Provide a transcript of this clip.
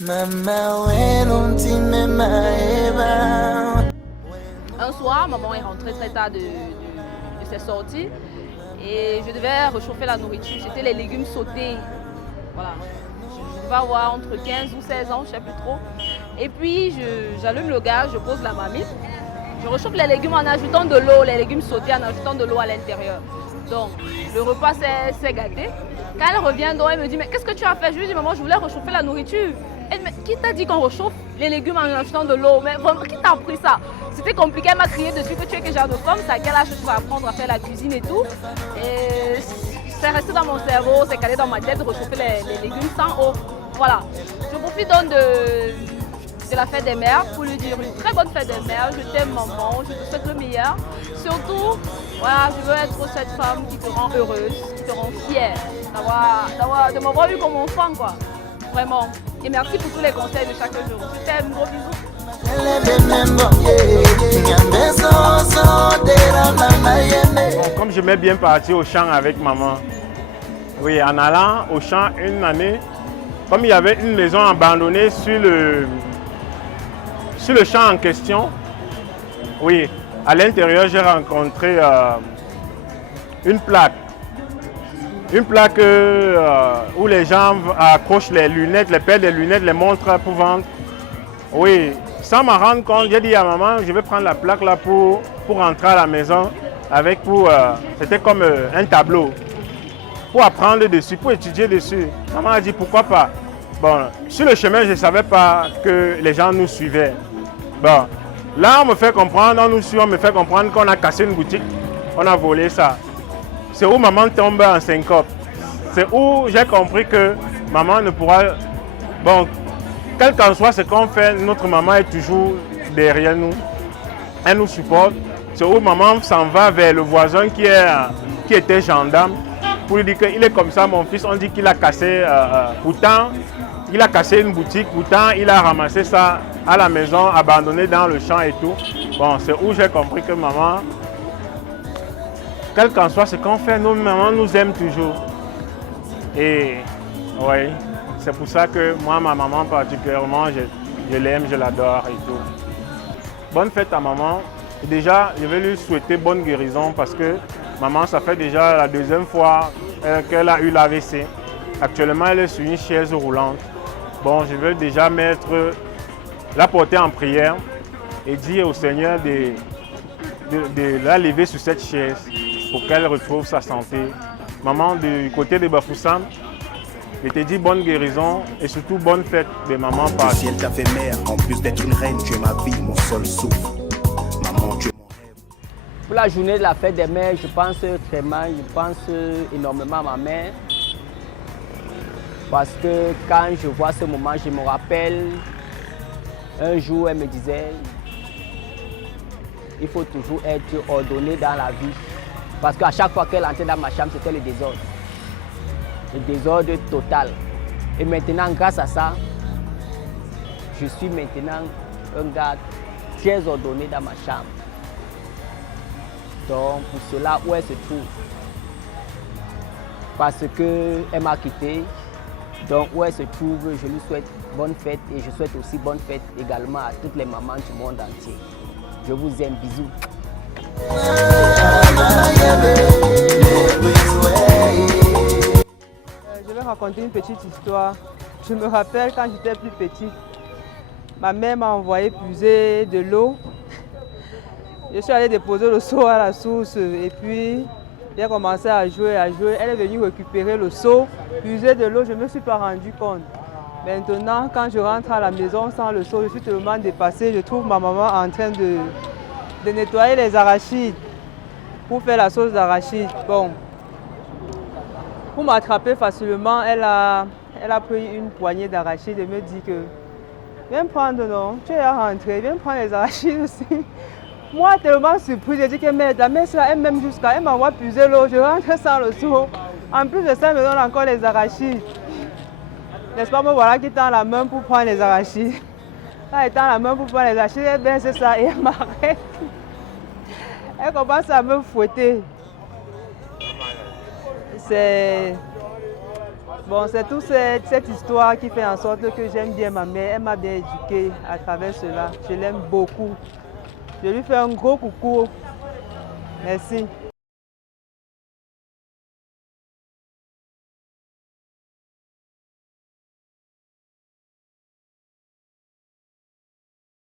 Un soir, maman est rentrée très tard de ses sorties et je devais réchauffer la nourriture. C'était les légumes sautés. Voilà. Je devais avoir entre 15 ou 16 ans, je ne sais plus trop. Et puis, j'allume le gaz, je pose la marmite. Je réchauffe les légumes en ajoutant de l'eau, les légumes sautés en ajoutant de l'eau à l'intérieur. Donc, le repas s'est gâté. Quand elle revient, donc, elle me dit, mais qu'est-ce que tu as fait? Je lui dis, maman, je voulais réchauffer la nourriture. Elle me dit, qui t'a dit qu'on réchauffe les légumes en ajoutant de l'eau? Mais vraiment, qui t'a appris ça? C'était compliqué, elle m'a crié dessus que tu es quel genre de femme, c'est à quel âge tu vas apprendre à faire la cuisine et tout. Et c'est resté dans mon cerveau, c'est calé dans ma tête de réchauffer les légumes sans eau. Voilà. Je profite donc de la fête des mères pour lui dire une très bonne fête des mères. Je t'aime maman, je te souhaite le meilleur. Surtout, voilà, je veux être cette femme qui te rend heureuse, qui te rend fière de m'avoir eu comme enfant, quoi. Vraiment. Et merci pour tous les conseils de chaque jour. Je t'aime, gros bisous. Bon, comme j'aimais bien partir au champ avec maman, oui, en allant au champ une année, comme il y avait une maison abandonnée sur le champ en question, oui, à l'intérieur j'ai rencontré une plaque. Une plaque où les gens accrochent les lunettes, les paires de lunettes, les montres pour vendre. Oui, sans m'en rendre compte, j'ai dit à maman, je vais prendre la plaque là pour rentrer à la maison avec c'était comme un tableau, pour apprendre dessus, pour étudier dessus. Maman a dit pourquoi pas. Bon, sur le chemin, je ne savais pas que les gens nous suivaient. Bon, là on me fait comprendre, on nous suit, on me fait comprendre qu'on a cassé une boutique, on a volé ça. C'est où maman tombe en syncope. C'est où j'ai compris que maman ne pourra... Bon, quel qu'en soit ce qu'on fait, notre maman est toujours derrière nous. Elle nous supporte. C'est où maman s'en va vers le voisin qui était gendarme pour lui dire qu'il est comme ça, mon fils. On dit qu'il a cassé... pourtant, il a cassé une boutique. Pourtant, il a ramassé ça à la maison, abandonné dans le champ et tout. Bon, c'est où j'ai compris que maman... Quel qu'en soit ce qu'on fait, nos mamans nous aiment toujours. Et oui, c'est pour ça que moi, ma maman particulièrement, je l'aime, je l'adore et tout. Bonne fête à maman. Et déjà, je vais lui souhaiter bonne guérison parce que maman, ça fait déjà la deuxième fois qu'elle a eu l'AVC. Actuellement, elle est sur une chaise roulante. Bon, je veux déjà la porter en prière et dire au Seigneur de la lever sur cette chaise pour qu'elle retrouve sa santé. Maman, du côté de Bafoussam, je te dis bonne guérison et surtout bonne fête de maman. Le ciel t'a fait mère, en plus d'être une reine, tu es ma vie, mon seul souffle. Maman, tu es mon rêve. Pour la journée de la fête des mères, je pense vraiment, je pense énormément à ma mère. Parce que quand je vois ce moment, je me rappelle, un jour, elle me disait, il faut toujours être ordonné dans la vie. Parce qu'à chaque fois qu'elle entrait dans ma chambre, c'était le désordre. Le désordre total. Et maintenant, grâce à ça, je suis maintenant un gars très ordonné dans ma chambre. Donc, pour cela, où elle se trouve? Parce qu'elle m'a quitté. Donc, où elle se trouve, je lui souhaite bonne fête et je souhaite aussi bonne fête également à toutes les mamans du monde entier. Je vous aime, bisous. Je vais raconter une petite histoire. Je me rappelle quand j'étais plus petite, ma mère m'a envoyé puiser de l'eau. Je suis allée déposer le seau à la source et puis j'ai commencé à jouer. Elle est venue récupérer le seau, puiser de l'eau, je ne me suis pas rendu compte. Maintenant, quand je rentre à la maison sans le seau, je suis tellement dépassée. Je trouve ma maman en train de nettoyer les arachides pour faire la sauce d'arachide. Bon, pour m'attraper facilement, elle a pris une poignée d'arachides et me dit que viens prendre, non, tu es rentré, viens prendre les arachides aussi. Moi, tellement surprise, j'ai dit que la mère sera elle-même jusqu'à, elle m'envoie puiser l'eau, je rentre sans le seau. En plus de ça, elle me donne encore les arachides. N'est-ce pas, me voilà qui tend la main pour prendre les arachides. Quand elle tend la main pour prendre les arachides, elle baisse ça et elle m'arrête. Elle commence à me fouetter. Bon, c'est toute cette histoire qui fait en sorte que j'aime bien ma mère. Elle m'a bien éduquée à travers cela. Je l'aime beaucoup. Je lui fais un gros coucou. Merci.